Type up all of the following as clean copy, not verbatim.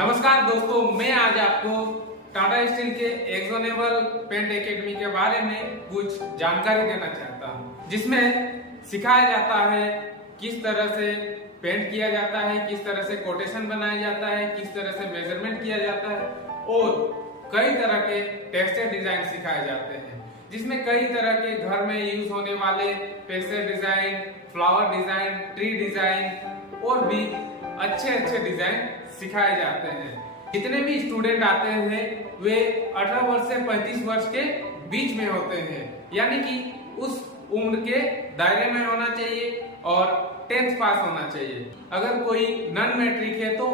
नमस्कार दोस्तों, मैं आज आपको टाटा स्टील के एक्जोनेबल पेंट एकेडमी के बारे में कुछ जानकारी देना चाहता हूं, जिसमें सिखाया जाता है किस तरह से पेंट किया जाता है, किस तरह से कोटेशन बनाया जाता है, किस तरह से मेजरमेंट किया जाता है और कई तरह के टेक्सचर डिजाइन सिखाए जाते हैं, जिसमें कई तरह के घर में यूज होने वाले texture design, flower design, tree design और भी अच्छे डिजाइन सिखाए जाते हैं। जितने भी स्टूडेंट आते हैं वे 18 वर्ष से 35 वर्ष के बीच में होते हैं, यानी कि उस उम्र के दायरे में होना चाहिए और 10th पास होना चाहिए। अगर कोई नॉन मैट्रिक है तो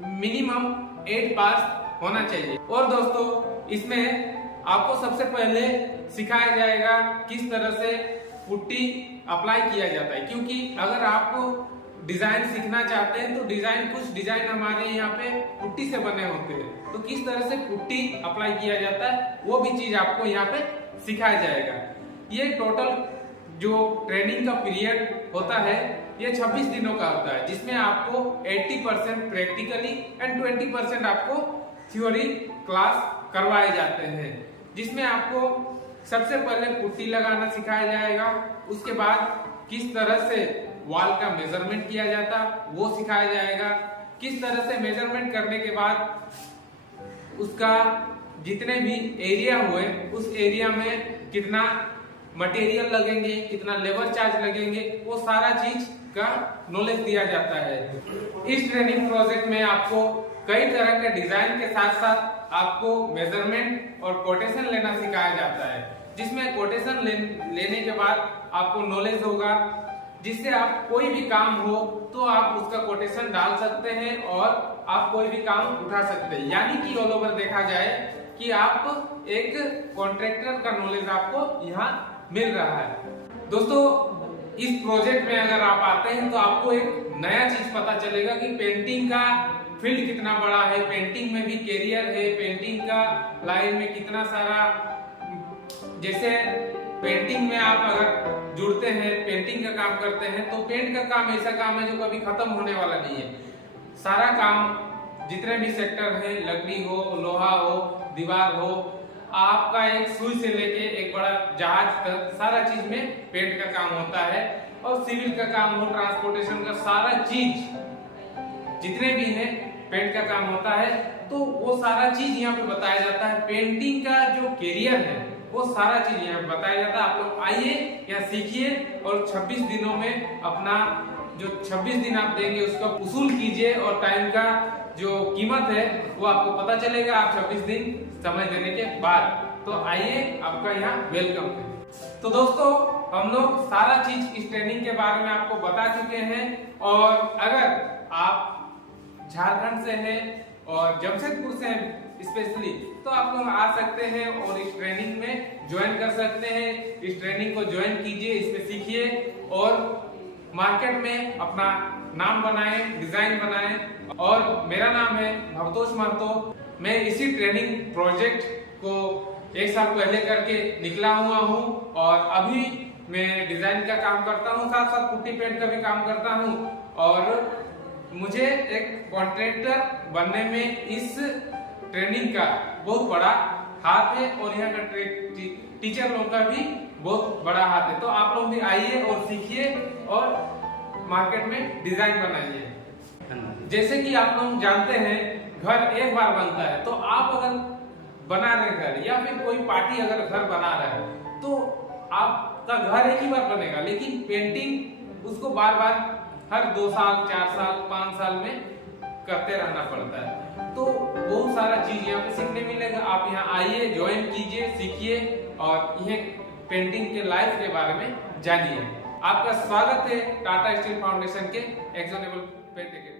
मिनिमम 8 पास होना चाहिए। और दोस्तों, इसमें आपको सबसे पहले सिखाया जाएगा किस तरह से पुट्टी अप्लाई किया जाता है, क्योंकि अगर आप डिजाइन सीखना चाहते हैं तो कुछ डिजाइन हमारे यहाँ पे पुट्टी से बने होते हैं, तो किस तरह से पुट्टी अप्लाई किया जाता है वो भी चीज आपको यहाँ पे सिखाया जाएगा। ये टोटल जो ट्रेनिंग का पीरियड होता है ये 26 दिनों का होता है, जिसमें आपको 80% प्रैक्टिकली एंड 20% आपको थ्योरी क्लास करवाए जाते हैं, जिसमें आपको सबसे पहले पुट्टी लगाना सिखाया जाएगा। उसके बाद किस तरह से वॉल का मेजरमेंट किया जाता वो सिखाया जाएगा। किस तरह से मेजरमेंट करने के बाद उसका जितने भी एरिया हुए उस एरिया में कितना मटेरियल लगेंगे, कितना लेबर चार्ज लगेंगे, वो सारा चीज का नॉलेज दिया जाता है। इस ट्रेनिंग प्रोजेक्ट में आपको कई तरह के डिजाइन के साथ साथ आपको मेजरमेंट और कोटेशन लेना सिखाया जाता है, जिसमें कोटेशन लेने के बाद आपको नॉलेज होगा, जिससे आप कोई भी काम हो तो आप उसका कोटेशन डाल सकते हैं और आप कोई भी काम उठा सकते हैं। यानी कि ऑल ओवर देखा जाए कि आप एक कॉन्ट्रैक्टर का नॉलेज आपको यहाँ मिल रहा है। दोस्तों, इस प्रोजेक्ट में अगर आप आते हैं तो आपको एक नया चीज पता चलेगा कि पेंटिंग का फील्ड कितना बड़ा है, पेंटिंग में भी कैरियर है, पेंटिंग का लाइन में कितना सारा, जैसे पेंटिंग में आप अगर जुड़ते हैं, पेंटिंग का काम करते हैं तो पेंट का काम ऐसा काम है जो कभी खत्म होने वाला नहीं है। सारा काम जितने भी सेक्टर है, लकड़ी हो, लोहा हो, दीवार हो, आपका एक सुई से लेके एक बड़ा जहाज तक सारा चीज में पेंट का काम होता है। और सिविल का काम हो, ट्रांसपोर्टेशन का सारा चीज जितने भी है पेंट का काम होता है। तो वो सारा चीज यहाँ पे बताया जाता है। पेंटिंग का जो कैरियर है वो सारा चीज यहाँ बताया जाता है। आप लोग आइए यहाँ सीखिए और 26 दिनों में अपना जो 26 दिन आप देंगे उसका वसूल कीजिए और टाइम का जो कीमत है वो आपको पता चलेगा आप 26 दिन समय देने के बाद। तो आइए, आपका यहाँ वेलकम है। तो दोस्तों, हम लोग सारा चीज इस ट्रेनिंग के बारे में आपको बता चुके हैं। और अगर आप झारखंड से हैं और जमशेदपुर से हैं स्पेशली, तो आप लोग आ सकते हैं और इस ट्रेनिंग में ज्वाइन कर सकते हैं। इस ट्रेनिंग को ज्वाइन कीजिए, इसमें सीखिए और मार्केट में अपना नाम बनाएं, डिजाइन बनाएं। और मेरा नाम है भवतोष महतो। मैं इसी ट्रेनिंग प्रोजेक्ट को 1 साल पहले करके निकला हुआ हूँ और अभी मैं डिजाइन का काम करता हूँ, साथ साथ पुट्टी पेंट का भी काम करता हूँ। और मुझे एक कॉन्ट्रैक्टर बनने में इस ट्रेनिंग का बहुत बड़ा हाथ है और यहाँ का टीचर लोग का भी बहुत बड़ा हाथ है। तो आप लोग भी आइए और सीखिए और मार्केट में डिजाइन बनाइए। जैसे कि आप लोग जानते हैं घर एक बार बनता है, तो आप अगर बना रहे घर या फिर कोई पार्टी अगर घर बना रहा है तो आपका घर एक ही बार बनेगा, लेकिन पेंटिंग उसको बार बार हर 2 साल, 4 साल, 5 साल में करते रहना पड़ता है। तो बहुत सारा चीज यहाँ पे सीखने मिलेगा। आप यहाँ आइए, ज्वाइन कीजिए, सीखिए और यह पेंटिंग के लाइफ के बारे में जानिए। आपका स्वागत है टाटा स्टील फाउंडेशन के एक्जोनेबल पेंट एकेडमी।